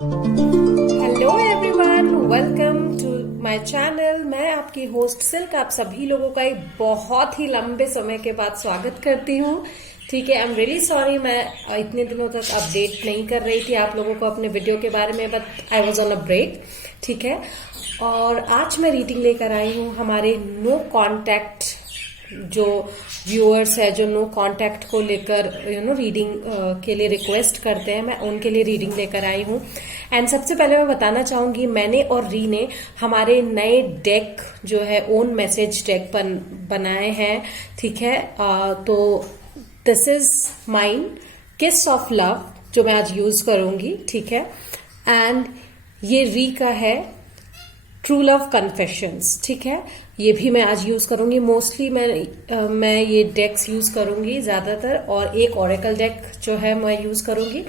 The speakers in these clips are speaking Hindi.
Hello everyone, welcome to my channel. मैं आपकी होस्ट सिल्क आप सभी लोगों का एक बहुत ही लंबे समय के बाद स्वागत करती हूँ। ठीक है, आई एम रियली सॉरी, मैं इतने दिनों तक अपडेट नहीं कर रही थी आप लोगों को अपने वीडियो के बारे में, but I was on a break. ठीक है, और आज मैं रीडिंग लेकर आई हूँ हमारे नो कांटेक्ट जो व्यूअर्स है, जो नो कांटेक्ट को लेकर रीडिंग के लिए रिक्वेस्ट करते हैं, मैं उनके लिए रीडिंग लेकर आई हूँ। एंड सबसे पहले मैं बताना चाहूंगी, मैंने और री ने हमारे नए डेक जो है ओन मैसेज डेक बनाए हैं। ठीक है, तो दिस इज माइन किस ऑफ लव जो मैं आज यूज करूंगी। ठीक है, एंड ये री का है ट्रू लव कन्फेशंस। ठीक है, ये भी मैं आज यूज करूंगी। मोस्टली मैं ये डेक्स यूज करूंगी ज्यादातर, और एक ओरेकल डेक जो है मैं यूज करूंगी।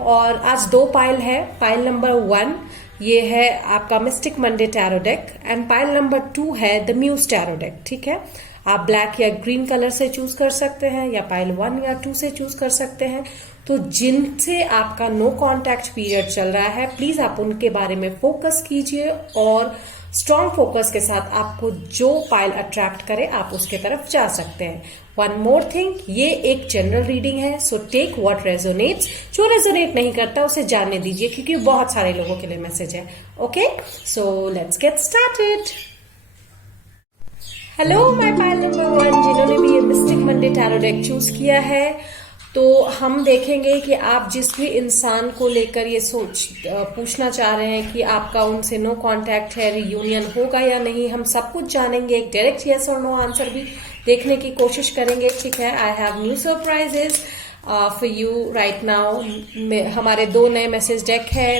और आज दो पाइल है। पाइल नंबर 1 ये है आपका mistake Monday tarot deck, and pile number 2 है द म्यूज टैरो डेक। ठीक है, आप ब्लैक या ग्रीन कलर से चूज कर सकते हैं, या पाइल 1 या 2 से चूज कर सकते हैं। तो जिनसे आपका नो कांटेक्ट पीरियड चल रहा है, प्लीज आप उनके बारे में फोकस कीजिए, और स्ट्रॉन्ग फोकस के साथ आपको जो पाइल अट्रैक्ट करे आप उसके तरफ जा सकते हैं। वन मोर थिंग, ये एक जनरल रीडिंग है, सो टेक व्हाट रेजोनेट्स। जो रेजोनेट नहीं करता उसे जाने दीजिए, क्योंकि बहुत सारे लोगों के लिए मैसेज है। Okay, so let's get started. Hello my pile number 1, जिन्होंने भी ये mistake Monday tarot deck choose किया है, तो हम देखेंगे कि आप जिस भी इंसान को लेकर ये पूछना चाह रहे हैं कि आपका उनसे नो कांटेक्ट है, रियूनियन होगा या नहीं, हम सब कुछ जानेंगे। एक डायरेक्ट यस और नो आंसर भी देखने की कोशिश करेंगे। ठीक है, I have new surprises for you right now. हमारे दो नए मैसेज डेक है,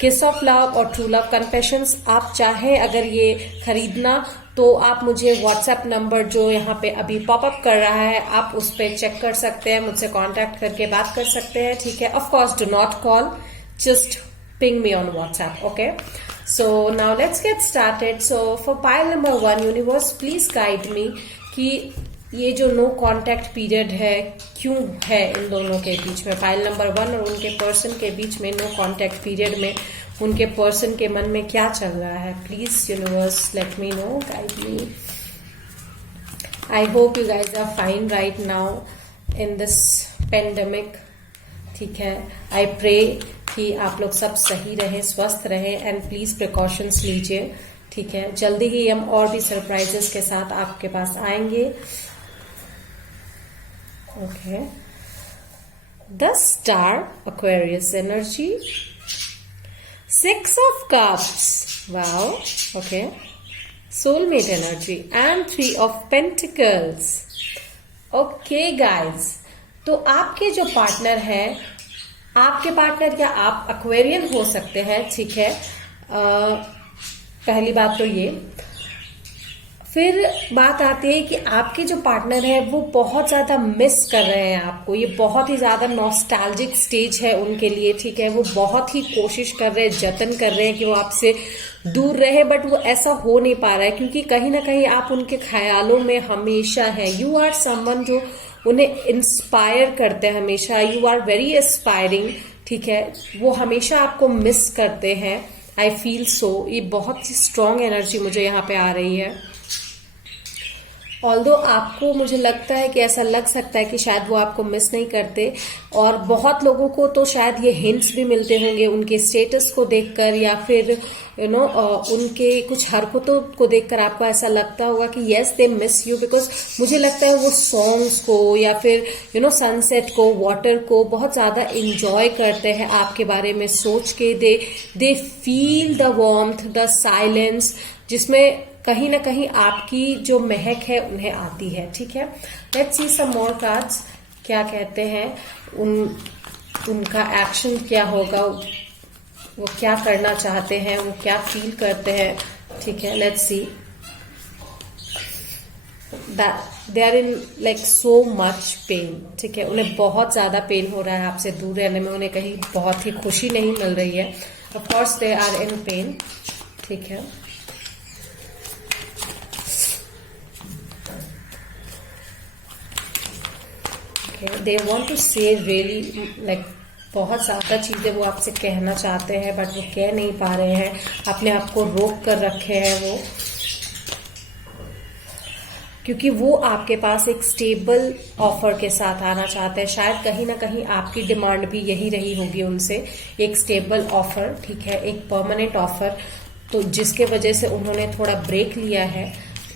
किस ऑफ लव और ट्रू लव कन्फेशंस। आप चाहें अगर ये खरीदना तो आप मुझे व्हाट्सएप नंबर जो यहाँ पे अभी पॉपअप कर रहा है, आप उस पर चेक कर सकते हैं, मुझसे कांटेक्ट करके बात कर सकते हैं। ठीक है, of course do not call, just ping me on WhatsApp. Okay, so now let's get started. So for pile number 1, universe please guide me कि ये जो नो कांटेक्ट पीरियड है क्यों है इन दोनों के बीच में। पाइल नंबर 1 और उनके पर्सन के बीच में नो कांटेक्ट पीरियड में उनके पर्सन के मन में क्या चल रहा है। Please universe let me know, guide me. I hope you guys are fine right now in this pandemic. ठीक है, आई प्रे कि आप लोग सब सही रहे, स्वस्थ रहे, एंड प्लीज प्रिकॉशंस लीजिए। ठीक है, जल्दी ही हम और भी सरप्राइजेस के साथ आपके पास आएंगे। Okay, the star Aquarius energy, 6 of cups, wow, okay, soulmate energy, and 3 of pentacles. Okay guys, तो आपके जो पार्टनर है, आपके पार्टनर या आप एक्वेरियन हो सकते हैं। ठीक है, पहली बात तो ये। फिर बात आती है कि आपके जो पार्टनर है वो बहुत ज्यादा मिस कर रहे हैं आपको, ये बहुत ही ज्यादा नॉस्टैल्जिक स्टेज है उनके लिए। ठीक है, वो बहुत ही कोशिश कर रहे हैं, जतन कर रहे हैं कि वो आपसे दूर रहे, बट वो ऐसा हो नहीं पा रहा है, क्योंकि कहीं ना कहीं आप उनके ख्यालों में हमेशा है। यू आर समवन जो उन्हें इंस्पायर करते हैं हमेशा, यू आर वेरी एस्पायरिंग। ठीक है, वो हमेशा आपको मिस करते हैं। आई फील सो, ये बहुत ही स्ट्रॉन्ग एनर्जी मुझे यहाँ पे आ रही है। ऑल्दो आपको, मुझे लगता है कि ऐसा लग सकता है कि शायद वो आपको मिस नहीं करते, और बहुत लोगों को तो शायद ये हिंट्स भी मिलते होंगे उनके स्टेटस को देखकर, या फिर उनके कुछ हरकतों को देखकर आपको ऐसा लगता होगा कि yes they miss you, because मुझे लगता है वो सॉन्ग्स को या फिर सनसेट को, वाटर को बहुत ज्यादा इंजॉय करते हैं आपके बारे में सोच के। They feel the warmth, the silence, जिसमें कहीं ना कहीं आपकी जो महक है उन्हें आती है। ठीक है, let's see some more cards, क्या कहते हैं, उनका एक्शन क्या होगा, वो क्या करना चाहते हैं, वो क्या फील करते हैं। ठीक है, let's see. They are in like so much pain. ठीक है, उन्हें बहुत ज्यादा पेन हो रहा है आपसे दूर रहने में, उन्हें कहीं बहुत ही खुशी नहीं मिल रही है। Of course they are in pain. ठीक है, they want to say really like बहुत ज़्यादा चीज़ें वो आपसे कहना चाहते हैं बट वो कह नहीं पा रहे हैं, अपने आप को रोक कर रखे हैं वो, क्योंकि वो आपके पास एक स्टेबल ऑफर के साथ आना चाहते हैं। शायद कहीं ना कहीं आपकी डिमांड भी यही रही होगी उनसे, एक स्टेबल ऑफर, ठीक है, एक परमानेंट ऑफर। तो जिसके वजह से उन्होंने थोड़ा ब्रेक लिया है।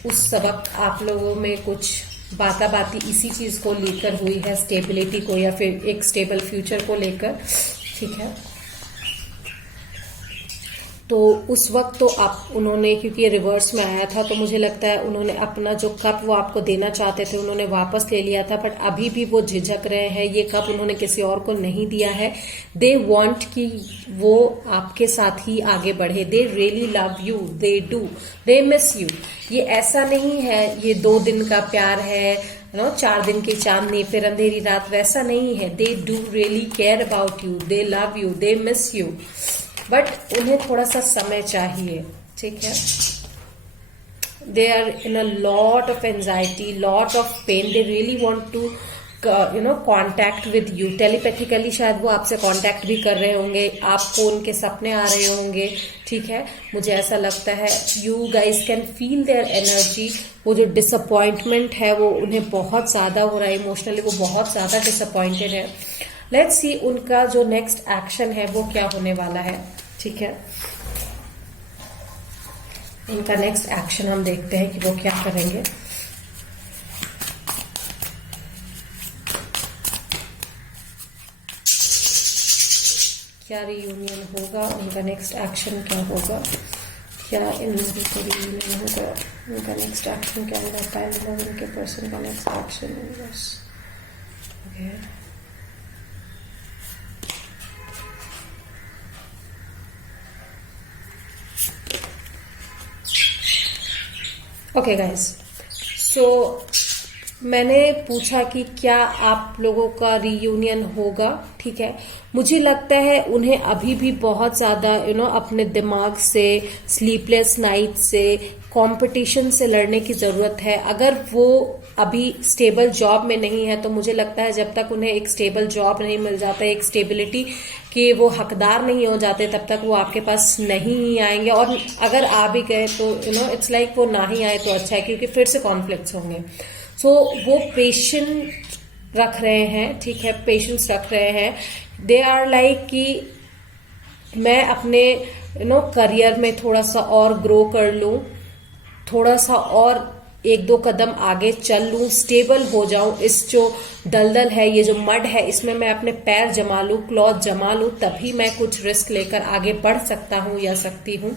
उस वक्त आप लोगों में कुछ बाती इसी चीज को लेकर हुई है, स्टेबिलिटी को या फिर एक स्टेबल फ्यूचर को लेकर, ठीक है। तो उस वक्त तो आप उन्होंने, क्योंकि ये रिवर्स में आया था, तो मुझे लगता है उन्होंने अपना जो कप वो आपको देना चाहते थे उन्होंने वापस ले लिया था, बट अभी भी वो झिझक रहे हैं। ये कप उन्होंने किसी और को नहीं दिया है। दे वांट कि वो आपके साथ ही आगे बढ़े। They really love you, they do, they miss you. ये ऐसा नहीं है ये 2 दिन का प्यार है, 4 दिन की चांदनी फिर अंधेरी रात, वैसा नहीं है। They do really care about you, they love you, they miss you, but उन्हें थोड़ा सा समय चाहिए, ठीक है। They are in a lot of anxiety, lot of pain. They really want to contact with you. Telepathically शायद वो आपसे कॉन्टैक्ट भी कर रहे होंगे, आपको उनके सपने आ रहे होंगे, ठीक है। मुझे ऐसा लगता है you guys can feel their energy. वो जो डिसअपॉइंटमेंट है वो उन्हें बहुत ज्यादा हो रहा है, इमोशनली वो बहुत ज्यादा डिसअपॉइंटेड है। लेट्स सी उनका जो नेक्स्ट एक्शन है वो क्या होने वाला है, ठीक है। उनका नेक्स्ट एक्शन हम देखते हैं कि वो क्या करेंगे। क्या रियूनियन होगा, उनका नेक्स्ट एक्शन क्या होगा, क्या इनका रियूनियन होगा, उनका नेक्स्ट एक्शन क्या होगा, टाइम उनके पर्सन का next action. Okay, okay guys, so मैंने पूछा कि क्या आप लोगों का रीयूनियन होगा, ठीक है। मुझे लगता है उन्हें अभी भी बहुत ज्यादा अपने दिमाग से, स्लीपलेस नाइट से, कंपटीशन से लड़ने की जरूरत है। अगर वो अभी स्टेबल जॉब में नहीं है तो मुझे लगता है जब तक उन्हें एक स्टेबल जॉब नहीं मिल जाता, एक स्टेबिलिटी के वो हकदार नहीं हो जाते, तब तक वो आपके पास नहीं ही आएंगे। और अगर आ भी गए तो इट्स लाइक वो ना ही आए तो अच्छा है, क्योंकि फिर से कॉन्फ्लिक्ट्स होंगे। सो वो पेशेंस रख रहे हैं, ठीक है, पेशेंस रख रहे हैं। दे आर लाइक कि मैं अपने करियर में थोड़ा सा और ग्रो कर लूं, थोड़ा सा और 1-2 कदम आगे चल लूं, स्टेबल हो जाऊं। इस जो दलदल है, ये जो मड है, इसमें मैं अपने पैर जमा लूं, क्लॉथ जमा लूं, तभी मैं कुछ रिस्क लेकर आगे बढ़ सकता हूं या सकती हूं।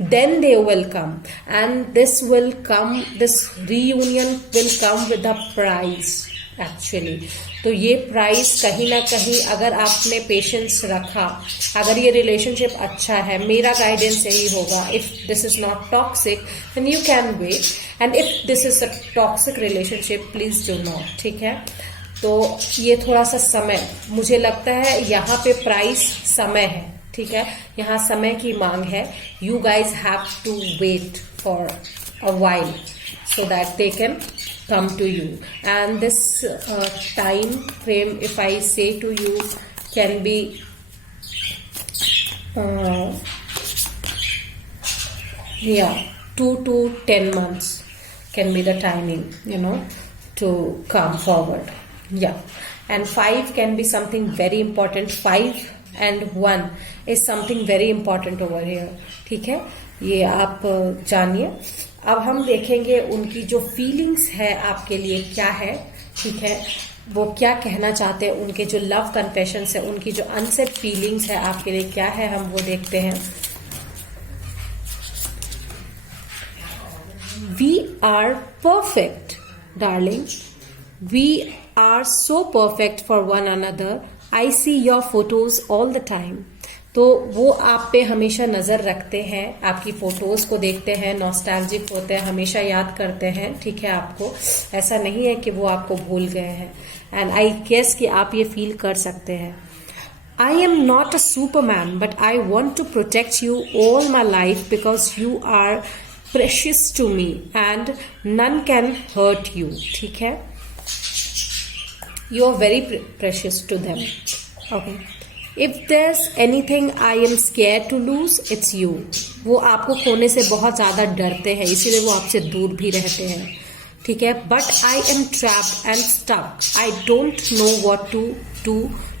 Then they will come and this will come, this reunion will come with a prize actually. तो ये प्राइस कहीं ना कहीं, अगर आपने पेशेंस रखा, अगर ये रिलेशनशिप अच्छा है, मेरा गाइडेंस यही होगा, if this is not toxic then you can wait, and if this is a toxic relationship please do not, ठीक है। तो ये थोड़ा सा समय, मुझे लगता है यहाँ पे प्राइस समय है, ठीक है, यहाँ समय की मांग है। You guys have to wait for a while so that they can come to you, and this time frame, if I say to you, can be yeah, 2 to 10 months can be the timing, to come forward. Yeah, and 5 can be something very important. 5 and 1 is something very important over here, ठीक है, ये आप जानिए। अब हम देखेंगे उनकी जो फीलिंग्स है आपके लिए क्या है, ठीक है, वो क्या कहना चाहते हैं, उनके जो लव कन्फेशंस है, उनकी जो अनसेड फीलिंग्स है आपके लिए क्या है, हम वो देखते हैं। We are perfect darling, we are so perfect for one another, I see your photos all the time. तो वो आप पे हमेशा नजर रखते हैं, आपकी फोटोज को देखते हैं, नॉस्टैल्जिक होते हैं, हमेशा याद करते हैं, ठीक है। आपको ऐसा नहीं है कि वो आपको भूल गए हैं, एंड आई गेस कि आप ये फील कर सकते हैं। I am not a superman but I want to protect you all my life because you are precious to me and none can hurt you, ठीक है। You are very precious to them, okay. If there's anything I am scare to lose, it's you. वो आपको खोने से बहुत ज्यादा डरते हैं, इसीलिए वो आपसे दूर भी रहते हैं, ठीक है। But I am trapped and stuck, I don't know what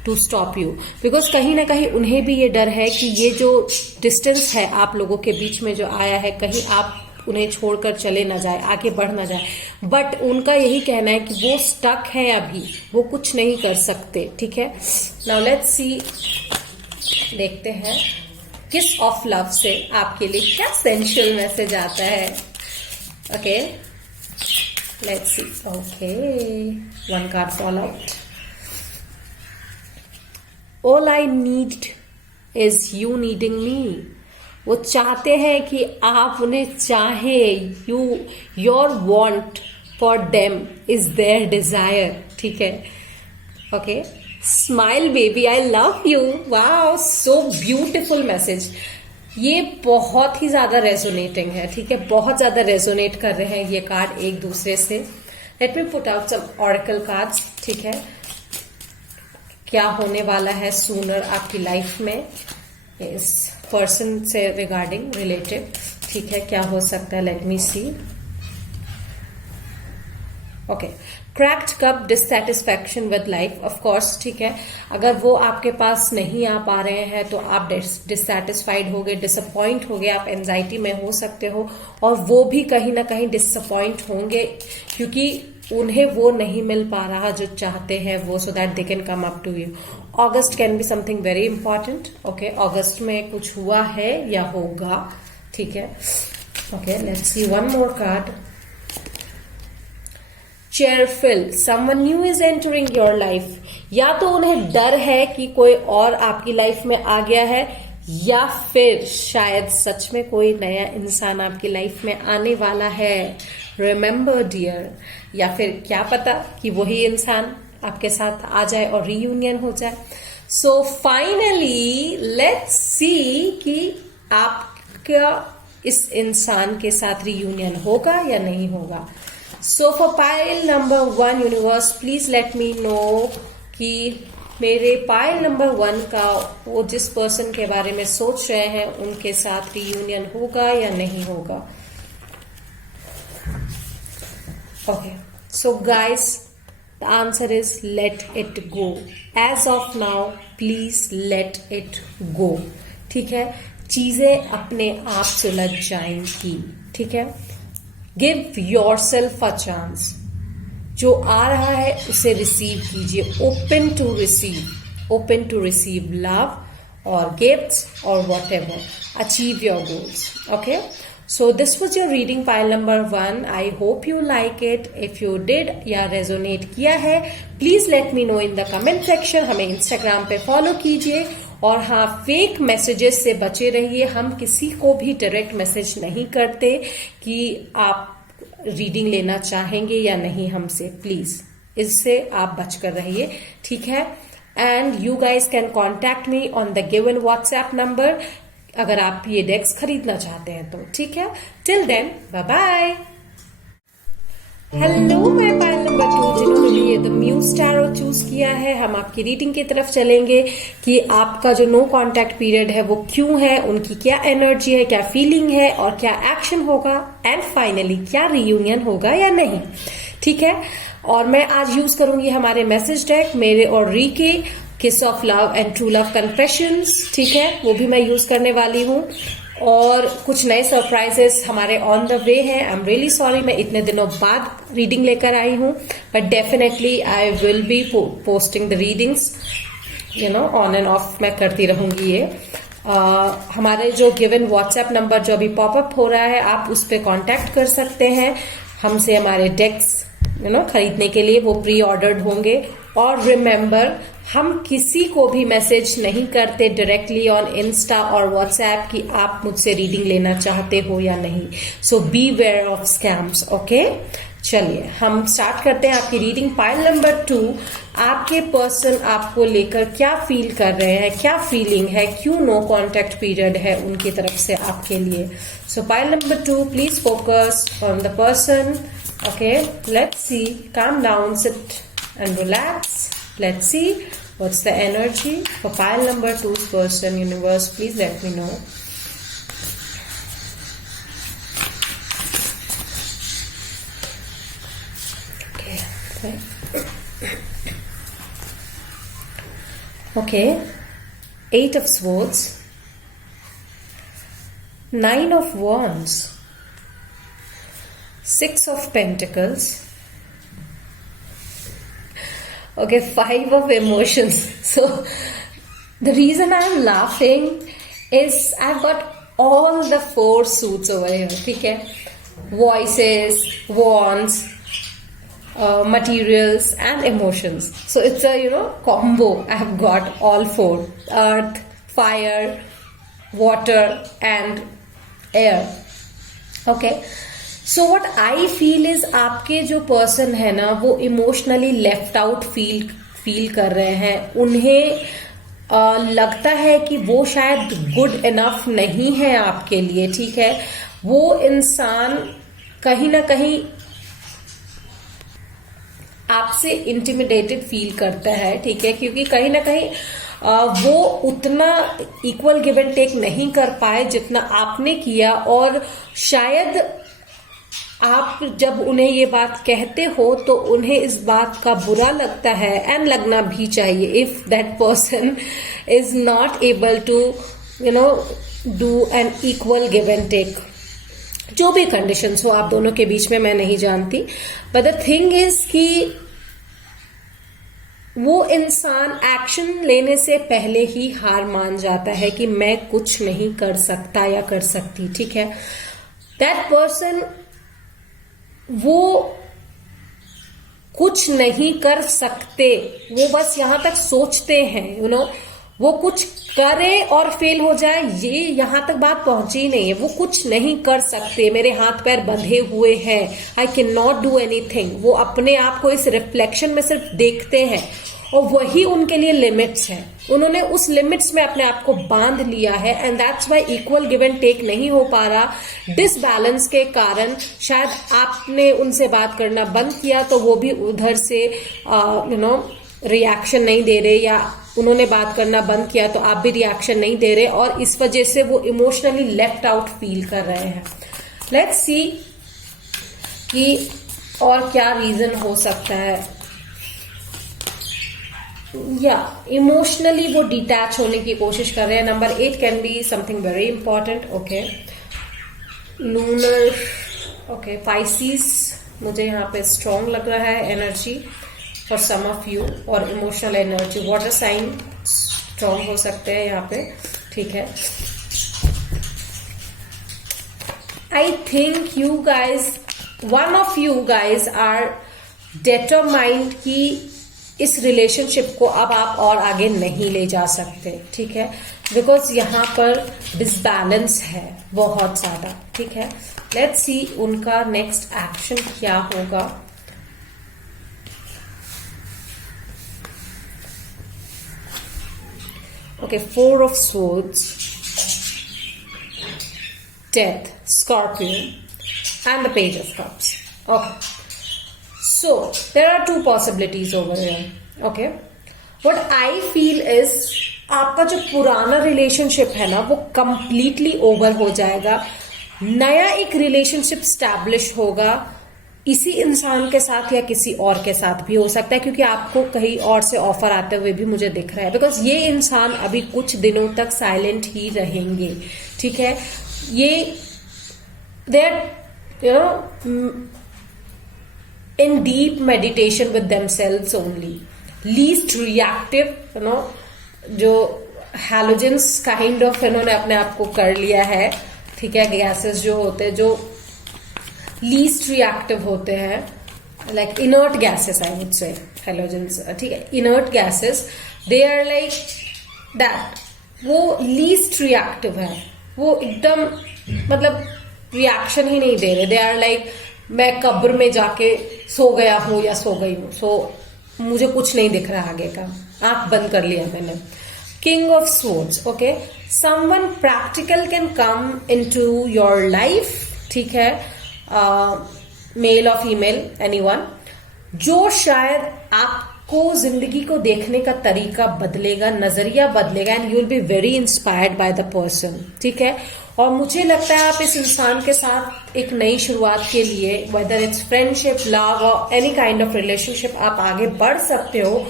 to stop you, because कहीं ना कहीं उन्हें भी ये डर है कि ये जो डिस्टेंस है आप लोगों के बीच में जो आया है, कहीं आप उन्हें छोड़कर चले ना जाए, आगे बढ़ ना जाए। बट उनका यही कहना है कि वो स्टक है, अभी वो कुछ नहीं कर सकते, ठीक है। नाउ लेट्स सी, देखते हैं किस ऑफ लव से आपके लिए क्या सेंशुअल मैसेज आता है। Okay, let's see. Okay, one card fall out. All I need is you needing me. वो चाहते हैं कि आप उन्हें चाहें, your want for them is their desire, ठीक है। Okay, smile baby, I love you. Wow, so beautiful message. ये बहुत ही ज्यादा रेजोनेटिंग है, ठीक है, बहुत ज्यादा रेजोनेट कर रहे हैं ये कार्ड एक दूसरे से। Let me put out some oracle cards, ठीक है। क्या होने वाला है सूनर आपकी लाइफ में इस पर्सन से रिगार्डिंग, रिलेटेड, ठीक है, क्या हो सकता है। Let me see. Okay, cracked cup, dissatisfaction with life, of course, ठीक है। अगर वो आपके पास नहीं आ पा रहे हैं तो आप डिससैटिस्फाइड हो गए, डिसअपॉइंट हो गए, आप एंजाइटी में हो सकते हो, और वो भी कहीं ना कहीं डिसअपॉइंट होंगे क्योंकि उन्हें वो नहीं मिल पा रहा जो चाहते हैं वो, so that they can come up to you. August can be something very important. Okay, अगस्त में कुछ हुआ है या होगा, ठीक है। Okay, let's see one more card. Cheerful, someone new is entering your life. या तो उन्हें डर है कि कोई और आपकी लाइफ में आ गया है, या फिर शायद सच में कोई नया इंसान आपकी लाइफ में आने वाला है। रिमेंबर डियर, या फिर क्या पता कि वही इंसान आपके साथ आ जाए और रीयूनियन हो जाए। सो फाइनली लेट्स सी कि आपका इस इंसान के साथ रीयूनियन होगा या नहीं होगा। So for pile number 1 universe, please let me no कि मेरे पाइल नंबर 1 का वो जिस पर्सन के बारे में सोच रहे हैं उनके साथ रीयूनियन होगा या नहीं होगा। Okay, so guys, the answer is let it go. As of now please let it go, ठीक है। चीजें अपने आप सुलझ जाएंगी, ठीक है। Give yourself a chance. जो आ रहा है उसे रिसीव कीजिए, ओपन टू रिसीव लव और गिफ्ट्स और whatever. Achieve your goals. Okay, so this was your reading pile number 1. I hope you like it. If you did या resonate किया है, please let me know in the comment section. हमें Instagram पे follow कीजिए, और हाँ, फेक मैसेजेस से बचे रहिए। हम किसी को भी डायरेक्ट मैसेज नहीं करते कि आप रीडिंग लेना चाहेंगे या नहीं हमसे, प्लीज इससे आप बचकर रहिए, ठीक है। And you guys can contact me on the given WhatsApp number अगर आप ये डेक्स खरीदना चाहते हैं तो, ठीक है। Till then, bye bye. Hello, मैं पाइल नंबर 2 जिन्होंने भी ये द म्यूज टैरो चूज किया है, हम आपकी रीडिंग की तरफ चलेंगे कि आपका जो नो कांटेक्ट पीरियड है वो क्यों है, उनकी क्या एनर्जी है, क्या फीलिंग है और क्या एक्शन होगा, एंड फाइनली क्या रीयूनियन होगा या नहीं, ठीक है। और मैं आज यूज करूंगी हमारे मैसेज डेक, मेरे और री के किस of love and true love confessions, ठीक है, वो भी मैं यूज करने वाली हूँ। और कुछ नए सरप्राइजेस हमारे ऑन द वे हैं। आई एम रियली सॉरी मैं इतने दिनों बाद रीडिंग लेकर आई हूँ, but definitely I will be posting the readings, you know, on end of मैं करती रहूंगी ये। हमारे जो गिवन व्हाट्सएप नंबर जो अभी पॉपअप हो रहा है, आप उस पर कॉन्टैक्ट कर सकते हैं हमसे हमारे डेक्स, यू नो, खरीदने के लिए। वो प्री ऑर्डर्ड होंगे। और रिमेंबर, हम किसी को भी मैसेज नहीं करते डायरेक्टली ऑन इंस्टा और व्हाट्सएप कि आप मुझसे रीडिंग लेना चाहते हो या नहीं। So be aware of scams, okay. चलिए हम स्टार्ट करते हैं आपकी रीडिंग। पाइल नंबर 2, आपके पर्सन आपको लेकर क्या फील कर रहे हैं, क्या फीलिंग है, क्यों नो कॉन्टेक्ट पीरियड है उनकी तरफ से आपके लिए। So pile number 2, please focus on the person. Okay, let's see, calm down, sit and relax. Let's see What's the energy for pile number 2's person? Universe, please let me know. Okay, 8 of Swords, 9 of Wands, 6 of Pentacles. Okay, 5 of Emotions. So the reason I'm laughing is I've got all the 4 suits over here. Okay, voices, wands, materials and emotions. So it's a combo. I've got all 4: earth, fire, water and air. Okay, so what I feel is आपके जो पर्सन है ना वो इमोशनली लेफ्ट आउट फील कर रहे हैं. उन्हें लगता है कि वो शायद गुड इनफ नहीं है आपके लिए. ठीक है, वो इंसान कहीं ना कहीं आपसे इंटिमिडेटेड फील करता है. ठीक है, क्योंकि कहीं ना कहीं वो उतना इक्वल गिव एंड टेक नहीं कर पाए जितना आपने किया. और शायद आप जब उन्हें ये बात कहते हो तो उन्हें इस बात का बुरा लगता है, एंड लगना भी चाहिए, if that person is not able to do an equal give and take. जो भी कंडीशंस हो आप दोनों के बीच में, मैं नहीं जानती, बट द थिंग इज कि वो इंसान एक्शन लेने से पहले ही हार मान जाता है कि मैं कुछ नहीं कर सकता या कर सकती. ठीक है, दैट पर्सन वो कुछ नहीं कर सकते, वो बस यहां तक सोचते हैं. वो कुछ करे और फेल हो जाए, ये यहां तक बात पहुंची ही नहीं है. वो कुछ नहीं कर सकते, मेरे हाथ पैर बंधे हुए हैं, I can not do anything. वो अपने आप को इस रिफ्लेक्शन में सिर्फ देखते हैं और वही उनके लिए लिमिट्स है. उन्होंने उस लिमिट्स में अपने आप को बांध लिया है, and that's why equal give and take नहीं हो पा रहा. डिसबैलेंस के कारण शायद आपने उनसे बात करना बंद किया तो वो भी उधर से रिएक्शन नहीं दे रहे, या उन्होंने बात करना बंद किया तो आप भी रिएक्शन नहीं दे रहे, और इस वजह से वो इमोशनली लेफ्ट आउट फील कर रहे हैं. लेट्स सी कि और क्या रीजन हो सकता है. या इमोशनली वो डिटैच होने की कोशिश कर रहे हैं. Number 8 can be something very important. Okay, lunar, okay, Pisces मुझे यहाँ पे स्ट्रॉन्ग लग रहा है energy for some of you, और emotional energy. Water sign strong हो सकते हैं यहाँ पे. ठीक है, I think you guys, one of you guys are determined कि इस रिलेशनशिप को अब आप और आगे नहीं ले जा सकते. ठीक है, बिकॉज यहां पर डिसबैलेंस है बहुत ज्यादा. ठीक है, लेट्स सी उनका नेक्स्ट एक्शन क्या होगा. Okay, 4 of Swords, Death, Scorpion and the Page of Cups. Okay, so there are 2 possibilities over here. Okay, what I feel is आपका जो पुराना रिलेशनशिप है ना वो कंप्लीटली ओवर हो जाएगा. नया एक रिलेशनशिप स्टैब्लिश होगा इसी इंसान के साथ या किसी और के साथ भी हो सकता है, क्योंकि आपको कहीं और से ऑफर आते हुए भी मुझे दिख रहा है. बिकॉज ये इंसान अभी कुछ दिनों तक साइलेंट ही रहेंगे. ठीक है, ये there in deep meditation with themselves only, least reactive, जो halogens kind of इन्होंने अपने आप को कर लिया है. ठीक है, गैसेस जो होते हैं जो least reactive होते हैं, like inert gases I would say, halogens. ठीक है, inert gases, they are like that. वो least reactive है, वो एकदम मतलब रिएक्शन ही नहीं दे रहे. दे आर लाइक मैं कब्र में जाके सो गया हूं या सो गई हूं, सो मुझे कुछ नहीं दिख रहा आगे का, आंख बंद कर लिया मैंने. King of Swords, okay, someone practical can come into your life. ठीक है, मेल और फीमेल, एनीवन, जो शायद आपको जिंदगी को देखने का तरीका बदलेगा, नजरिया बदलेगा, and you will be very inspired by the person, ठीक है। और मुझे लगता है आप इस इंसान के साथ एक नई शुरुआत के लिए, वेदर इट्स फ्रेंडशिप, लव और एनी काइंड ऑफ रिलेशनशिप, आप आगे बढ़ सकते हो।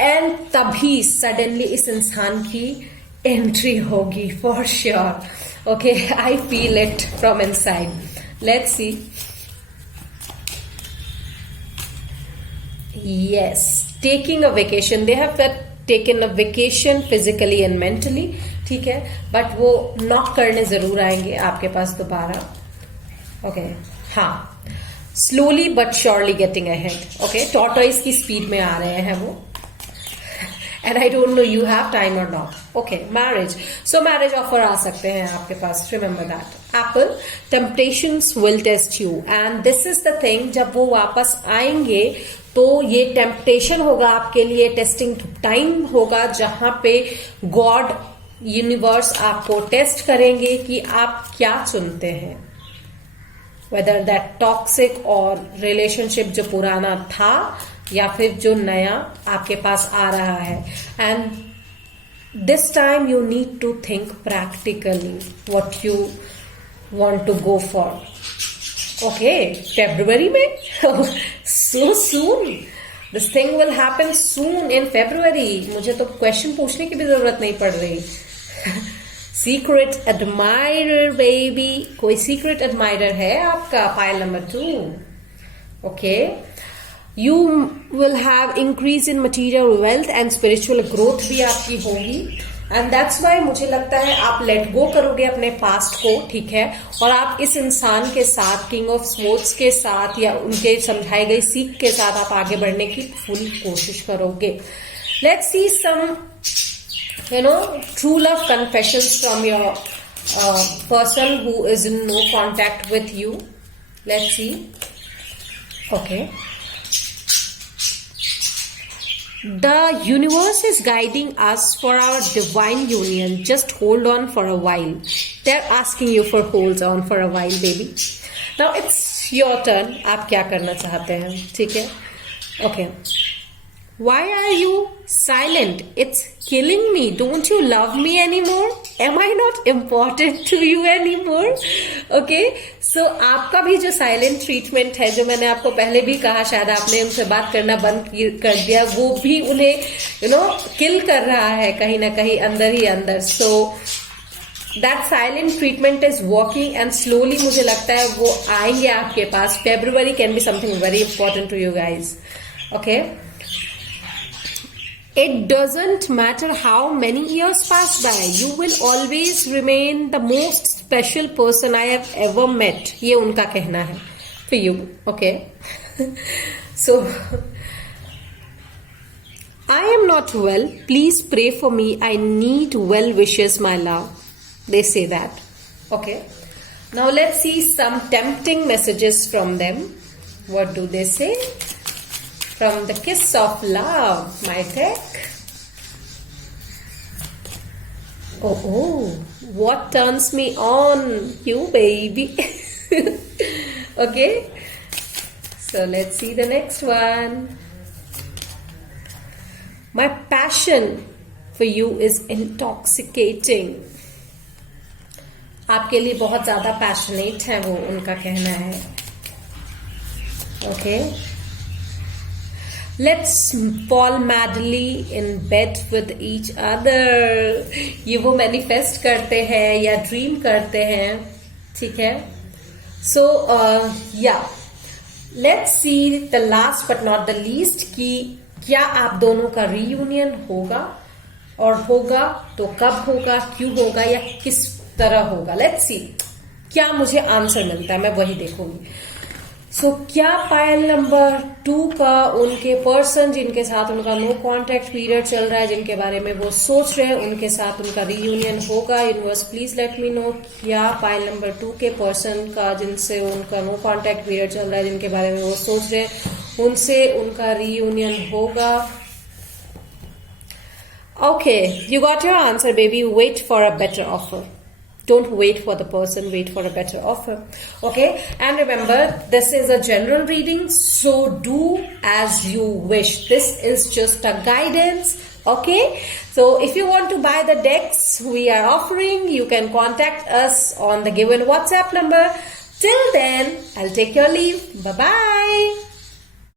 एंड तभी सडनली इस इंसान की एंट्री होगी for sure. Okay, I feel it from inside. Let's see. Yes, taking a vacation. They have taken a vacation physically and mentally, ठीक है, बट वो नॉक करने जरूर आएंगे आपके पास दोबारा। ओके, हाँ, slowly but surely getting ahead. Okay, tortoise की स्पीड में आ रहे हैं वो। And I don't know you have time और not. Okay, marriage, so marriage offer आ सकते हैं आपके पास, remember that. Apple, temptations will test you, and this is the thing, जब वो वापस आएंगे तो ये टेम्पटेशन होगा आपके लिए, टेस्टिंग टाइम होगा, जहां पे गॉड, यूनिवर्स आपको टेस्ट करेंगे कि आप क्या चुनते हैं, वेदर दैट टॉक्सिक और रिलेशनशिप जो पुराना था या फिर जो नया आपके पास आ रहा है। And this time you need to think practically what you want to go for. Okay, February में so soon, this thing will happen soon in February। मुझे तो क्वेश्चन पूछने की भी जरूरत नहीं पड़ रही। सीक्रेट एडमायरर बेबी, कोई सीक्रेट एडमायरर है आपका? Pile number 2। Okay, you will have increase in material wealth and spiritual growth भी आपकी होगी। एंड दैट्स वाई मुझे लगता है आप लेट गो करोगे अपने पास्ट को, ठीक है, और आप इस इंसान के साथ, किंग ऑफ स्वॉर्ड्स के साथ, या उनके समझाई गई सीख के साथ आप आगे बढ़ने की फुल कोशिश करोगे। Let's see some true love confessions from your person who is in no contact with you. Let's see. Okay, the universe is guiding us for our divine union. Just hold on for a while. They're asking you for hold on for a while, baby. Now it's your turn. आप क्या करना चाहते हैं, ठीक है? Okay. Why are you silent? It's killing me. Don't you love me anymore? Am I not important to you anymore? Okay. So आपका भी जो साइलेंट ट्रीटमेंट है, जो मैंने आपको पहले भी कहा, शायद आपने उनसे बात करना बंद कर दिया, वो भी उन्हें किल कर रहा है कहीं ना कहीं अंदर ही अंदर। So that silent treatment is working, and slowly मुझे लगता है वो आएंगे आपके पास। February can be something very important to you guys. Okay, it doesn't matter how many years pass by, you will always remain the most special person I have ever met. ये उनका कहना है for you. Okay. So I am not well, please pray for me, I need well wishes my love. They say that. Okay, now let's see some tempting messages from them. What do they say? From the kiss of love, my deck. Oh, what turns me on? You, baby. Okay. So let's see the next one. My passion for you is intoxicating. आपके लिए बहुत ज्यादा पैशनेट है वो, उनका कहना है। Okay. Let's fall madly in bed with each other. ये वो मैनिफेस्ट करते हैं या ड्रीम करते हैं, ठीक है। So let's see the last but not the least, कि क्या आप दोनों का रीयूनियन होगा, और होगा तो कब होगा, क्यों होगा, या किस तरह होगा। लेट्स सी क्या मुझे आंसर मिलता है, मैं वही देखूंगी। सो क्या पायल नंबर 2 का उनके पर्सन जिनके साथ उनका नो कॉन्टैक्ट पीरियड चल रहा है, जिनके बारे में वो सोच रहे हैं, उनके साथ उनका रीयूनियन होगा? Universe please let me no. क्या पायल नंबर 2 के पर्सन का जिनसे उनका नो कॉन्टैक्ट पीरियड चल रहा है, जिनके बारे में वो सोच रहे हैं, उनसे उनका रीयूनियन होगा? Okay, you got your answer baby. Wait for a better offer Don't wait for the person, wait for a better offer. Okay, and remember, this is a general reading, so do as you wish. This is just a guidance. Okay, so if you want to buy the decks we are offering, you can contact us on the given WhatsApp number. Till then, I'll take your leave. Bye bye.